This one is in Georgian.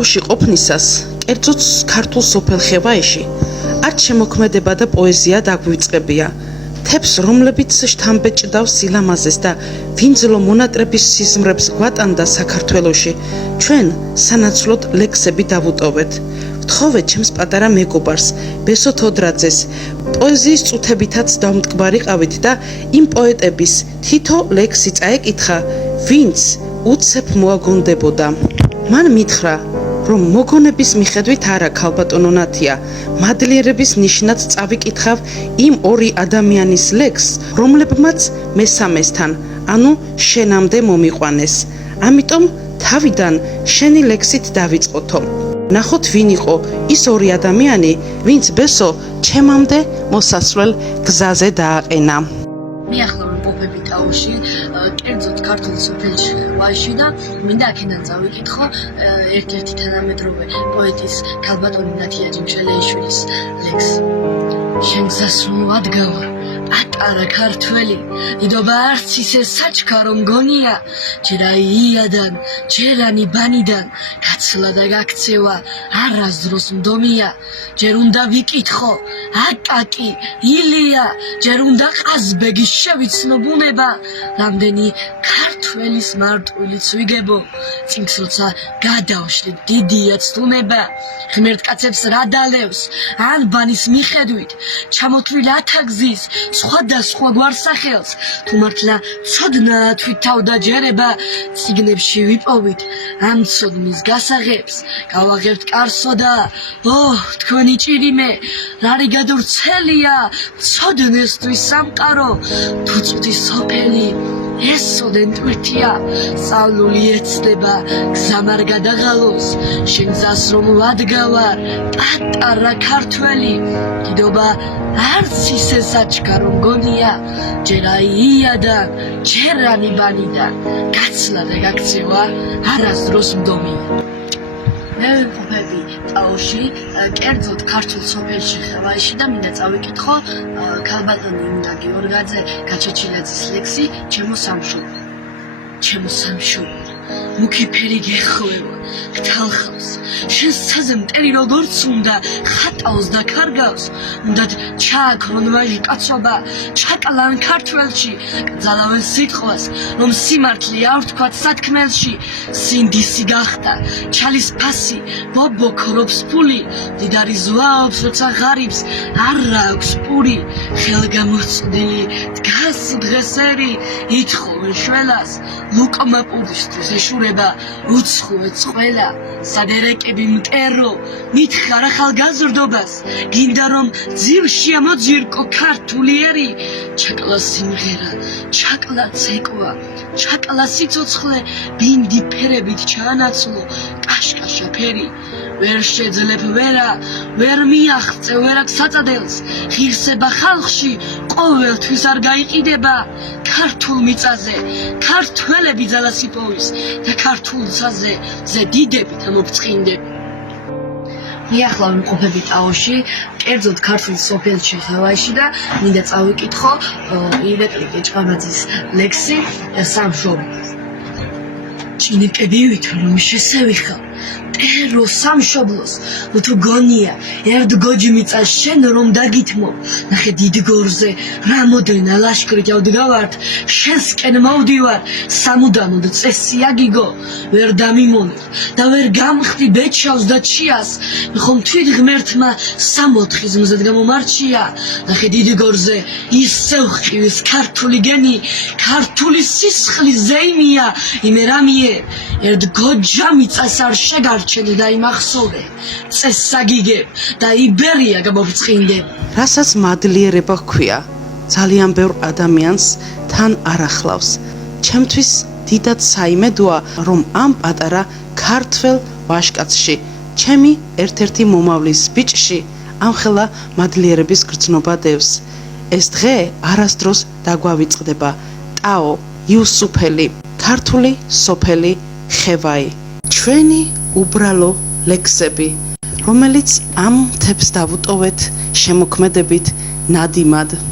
ტაოში ყოფნისას, კერძოდ ქართულ სოფელ ხევაიში, არც შემოქმედება და პოეზია დაგვიწყებია. თებს, რომლებიც შთამბეჭდავს სილამაზეს და ვინძლო მონატრების სიზმრებს გვატანდა საქართველოში, ჩვენ სანაცვლოდ ლექსები დავუტოვეთ. ვთხოვეთ ჩემს პატარა მეგობარს, ბესო თოდრაძეს, პოეზიის წუთებითაც დავმტკბარიყავით და იმ პოეტების თითო ლექსი წაეკითხა, ვინც უცებ მოაგონდებოდა. მან მითხრა, რომ მოგონების მიხედვით არა ქალბატონო ნათია, მადლიერების ნიშნად წავიკითხავ იმ ორი ადამიანის ლექსს, რომლებმაც მესამესთან, ანუ შენამდე მომიყვანეს. ამიტომ თავიდან შენი ლექსით დავიწყოთო. ნახოთ ვინ იყო ის ორი ადამიანი, ვინც ბესო ჩემამდე მოსასვლელ გზაზე დააყენა. მიახლოვე პოპები ტაოში, კერძოდ ქართულ სოფელში ხევაიში და მინდა აქედან წავიკითხო ერთ-ერთი თანამედროვე პოეტის ქალბატონი ნათია ჯიმშელეიშვილის ლექსი. შენ გზასრულ ადგავარ, პატარა ქართველი, დიდობა არც ისე საჩქარო მგონია, ჯერა იადან, ჯერანი ბანიდან, გაცლა და გაქცევა, არასდროს მდომია, ჯერ უნდა ვიკითხო, აკაკი, ილია, ჯერ უნდა ყაზბეგის შევიცნო ბუნება, რამდენი ქართველის მარტვილიც ვიგებო, წინქსროცა გადავშლით დიდია ცდუნება, ღმერთკაცებს რა დალევს, ანბანის მიხედვით, ჩამოთვლილ ათაგზის, სხვადასხვა გვარსახელს, თუ მართლა ცოდნაა თვითთავდაჯერება, წიგნებში ვიპოვით ამ ცოდნის გასაღებს, გავაღებთ კარსო და, თქვენი ჭირიმე, რარი გადურცელია, ცოდნესთვის სამყარო, თუ წვდის სოფელი, ესოდენ ტვირთია, სწავლული ეცდება, გზა არ გადაღალოს, შენ გზას რომ ვადგავარ, პატარა ქართველი, დიდობა არც ისე საჩქარო მგონია, ჯერა იადან, ჯერანი ბანიდან, გაცლა და გაქცევა, არასდროს მდომია. მე ვიმყოფები ტაოში, კერძოდ ქართულ სოფელში ხევაიში და მინდა წავიკითხო ქალბატონი ინდა გიორგაძე გაჩეჩილაძის ლექსი ჩემო სამშობლო. ჩემო სამშობლო, მუქი ფერი გეხვევა, გთალხავს, შენ საზე მტერი როგორც უნდა, ხატავს და კარგავს, უნდათ ჩააქრონ ვაჟკაცობა, ჩაკლან ქართველში, კძალავენ სიტყვას, რომ სიმართლე არ ვთქვათ სათქმელში, სინდისი გახდა, ჩალის ფასი, ბობო ქრობს ფული, დიდარი ზვაობს, როცა ღარიბს, არ აქვს პური, ხელგამოწდილი, დგას დღესერი, ითხოვენ შველას, ლუკმა პურისთვის ეშურება, უცხოეთ ყველა, სადერეკები მტერო, მითხარ ახალგაზრდობას, გინდა რომ ძილში ამოძირკო ქართული ერი, ჩაკლა სიმღერა, ჩაკლა ცეკვა, ჩაკლა სიცოცხლე, ბინდი ფერებით ჩაანაცვლო, კაშკაშა ფერი, ვერ შეძლებ ვერ მიაღწევ ვერაკ საწადელს, ღირსება ხალხში ყოველთვის არ გაიყიდება, ქართულ მიწაზე, ქართველები ძალას იპოვის და ქართულ ცაზე დიდებით ამოფწყინდები. მიახლოვე ვიმყოფები ტაოში, კერძოდ ქართულ სოფელში ხევაიში და მინდა წავიკითხო ირაკლი კეჭყაბაძის ლექსი სამშობლო. ჭინიკები ვითო რომ შესევიხა, ტერო სამშობლოს, თუ გონია, ერთ გოჯმიწას შენ რომ დაგითმო, ნახე დიდ გორზე, რამოდენა ლაშქრით ავდგავართ, შენსკენ მოვდივარ, სამუდამოდ წესი აგიგო, ვერ დამიმონებ და ვერ გამხდი ბეჩავს და ჩიას, ხომ თვით ღმერთმა 60 მზად გამომარჩია, ნახე დიდ გორზე, ისევ ხივის ქართული გენი, ქართული სისხლის ზეიმია, იმერამიე, ერთ გოჯამიწას არ შეგარჩენ და იმახსოვე, წესაგიგებ და იბერია გამოვწყინდებ. რასაც მადლიერება ჰქვია, ძალიან ბევრ ადამიანს თან არ ახლავს. ჩემთვის დიდად საიმედოა, რომ ამ პატარა ქართველ ვაჟკაცში, ჩემი ერთ-ერთი მომავლის ბიჭში, ამხელა მადლიერების გრძნობა დევს. ეს დღე არასდროს დაგვავიწყდება. ტაო, იუსუფელი, ქართული სოფელი ხევაი. ჩვენი უბრალო ლექსები, რომელიც ამ მთებს დავუტოვეთ შემოქმედებით ნადიმად.